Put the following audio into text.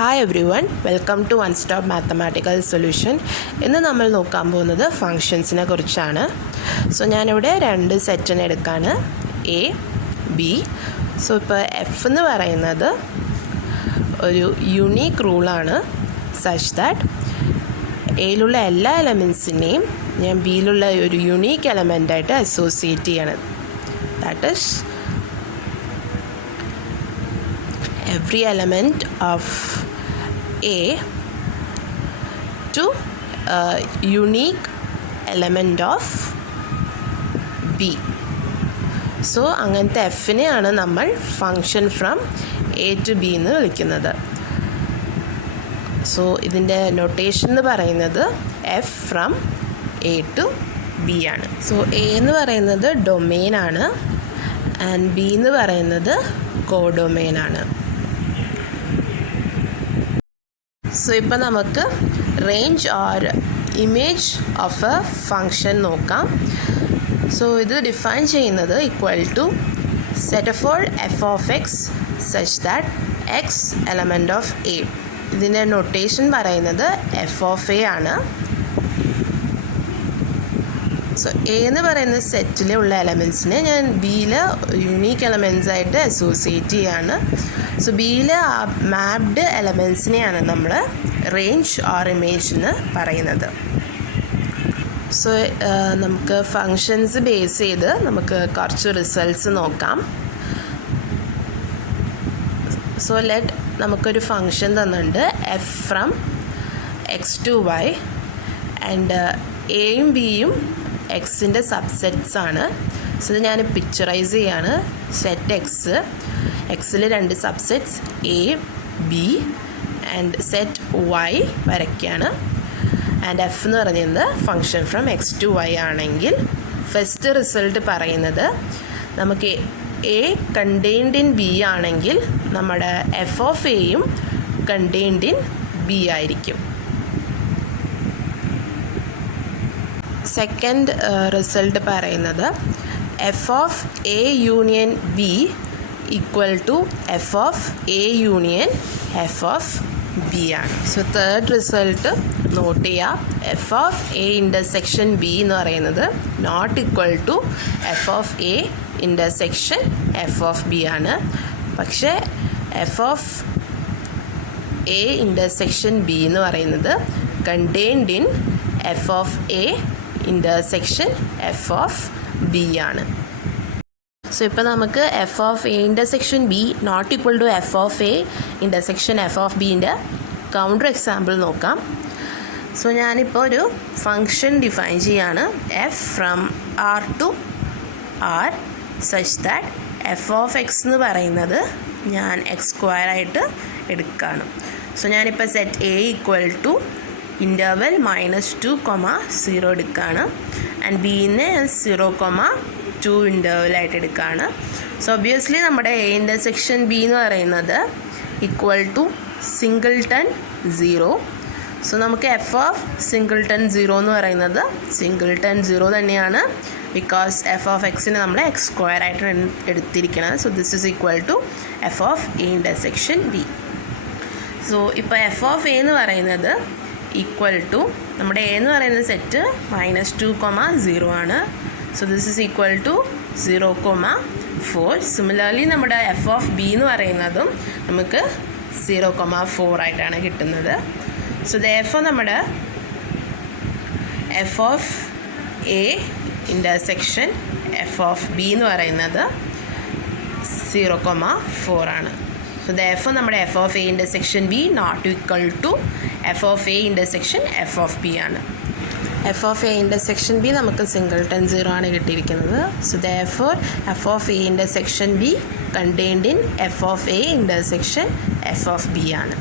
Hi everyone, welcome to One Stop Mathematical Solution. ഇന്ന് നമ്മൾ നോക്കാൻ പോകുന്നത് ഫങ്ഷൻസിനെ കുറിച്ചാണ്. സോ ഞാനിവിടെ രണ്ട് സെറ്റിനെ എടുക്കാണ്, എ ബി. സോ ഇപ്പോൾ എഫ് എന്ന് പറയുന്നത് ഒരു യുണീക്ക് റൂളാണ്, സച്ച് ദാറ്റ് എയിലുള്ള എല്ലാ എലമെൻസിനെയും ഞാൻ ബിയിലുള്ള ഒരു യുണീക്ക് എലമെൻ്റായിട്ട് അസോസിയേറ്റ് ചെയ്യണം. That is every element of A to a unique element of B. So അങ്ങനത്തെ എഫിനെയാണ് നമ്മൾ function from A to B എന്ന് വിളിക്കുന്നത്. സോ ഇതിൻ്റെ നൊട്ടേഷൻ എന്ന് പറയുന്നത് F from A to B ആണ്. സോ എ എന്ന് പറയുന്നത് ഡൊമെയിനാണ് ആൻഡ് ബി എന്ന് പറയുന്നത് കോഡൊമെയിനാണ്. സോ ഇപ്പോൾ നമുക്ക് range or image of a function നോക്കാം. സോ ഇത് ഡിഫൈൻ ചെയ്യുന്നത് equal to set of all F of X such that X element of A. ഇതിൻ്റെ നൊട്ടേഷൻ പറയുന്നത് എഫ് ഓഫ് എ ആണ്. സോ എ എന്ന് പറയുന്ന സെറ്റിലുള്ള എലമെൻസിനെ ഞാൻ ബിയിൽ യുണീക്ക് എലമെൻറ്റ്സ് ആയിട്ട് അസോസിയേറ്റ് ചെയ്യാണ്. സോ ബിയിലെ മാപ്ഡ് എലമെൻസിനെയാണ് നമ്മൾ റേഞ്ച് ഓർ ഇമേജ് എന്ന് പറയുന്നത്. സോ നമുക്ക് ഫങ്ഷൻസ് ബേസ് ചെയ്ത് നമുക്ക് കുറച്ച് റിസൾട്ട്സ് നോക്കാം. സോ നമുക്കൊരു ഫങ്ഷൻ തന്നിട്ടുണ്ട്, F from X to Y, and എയും ബിയും എക്സിൻ്റെ സബ്സെറ്റ്സ് ആണ്. സോ ഇത് ഞാൻ പിക്ചറൈസ് ചെയ്യാണ്. സെറ്റ് എക്സ്, എക്സിൽ രണ്ട് subsets A B and set Y വരയ്ക്കുകയാണ്. ആൻഡ് എഫ് എന്ന് പറയുന്നത് function from X to Y ആണെങ്കിൽ ഫസ്റ്റ് റിസൾട്ട് പറയുന്നത് നമുക്ക് എ കണ്ടെയ്ൻഡ് ഇൻ ബി ആണെങ്കിൽ നമ്മുടെ എഫ് ഓഫ് എയും കണ്ടെയ്ൻഡ് ഇൻ ബി ആയിരിക്കും. സെക്കൻഡ് റിസൾട്ട് പറയുന്നത് F of A union B equal to F of A union F of B ആണ്. So third result note ചെയ്യുക, F of A intersection B എന്ന് പറയുന്നത് not equal to F of A intersection F of B ആണ്. പക്ഷേ F of A intersection B എന്ന് പറയുന്നത് contained in F of A intersection F of B ആണ്. So ഇപ്പോൾ നമുക്ക് F of A intersection B not equal to F of A intersection F of ബീൻ്റെ counter example നോക്കാം. So ഞാനിപ്പോൾ ഒരു function define ചെയ്യാണ്, F from R to R such that F of X എന്ന് പറയുന്നത് ഞാൻ എക്സ് സ്ക്വയർ ആയിട്ട് എടുക്കുകയാണ്. സോ ഞാനിപ്പോൾ set A equal to interval -2,0 എടുക്കുകയാണ്. ആൻഡ് ബിനെ 0,2 ഇൻ്റർവെലായിട്ട് എടുക്കുകയാണ്. സോ ഒബ്വിയസ്ലി നമ്മുടെ എ ഇൻ്റർസെക്ഷൻ ബി എന്ന് പറയുന്നത് ഈക്വൽ ടു സിംഗിൾട്ടൺ 0. സോ നമുക്ക് എഫ് ഓഫ് സിംഗിൾട്ടൺ 0 എന്ന് പറയുന്നത് സിംഗിൾട്ടൺ 0 തന്നെയാണ്, ബിക്കോസ് എഫ് ഓഫ് എക്സിന് നമ്മൾ എക്സ് സ്ക്വയർ ആയിട്ട് എടുത്തിരിക്കുന്നത്. So this is equal to F of A intersection B. So ഇപ്പോൾ എഫ് ഓഫ് എ എന്ന് പറയുന്നത് ഈക്വൽ ടു നമ്മുടെ എ എന്ന് പറയുന്ന സെറ്റ് -2,0 ആണ്. So this is equal to 0,4. Similarly നമ്മുടെ എഫ് ഓഫ് ബി എന്ന് പറയുന്നതും നമുക്ക് 0,4 ആയിട്ടാണ് കിട്ടുന്നത്. സോ ദെയർഫോർ നമ്മുടെ F of A intersection F of B എന്ന് പറയുന്നത് 0,4 ആണ്. സോ ദെയർഫോർ നമ്മുടെ F of A intersection B not equal to F of A intersection F of B ആണ്. F of A intersection B നമുക്ക് singleton 0 ആണ് കിട്ടിയിരിക്കുന്നത്. So therefore F of A intersection B contained in F of A intersection F of B ആണ്.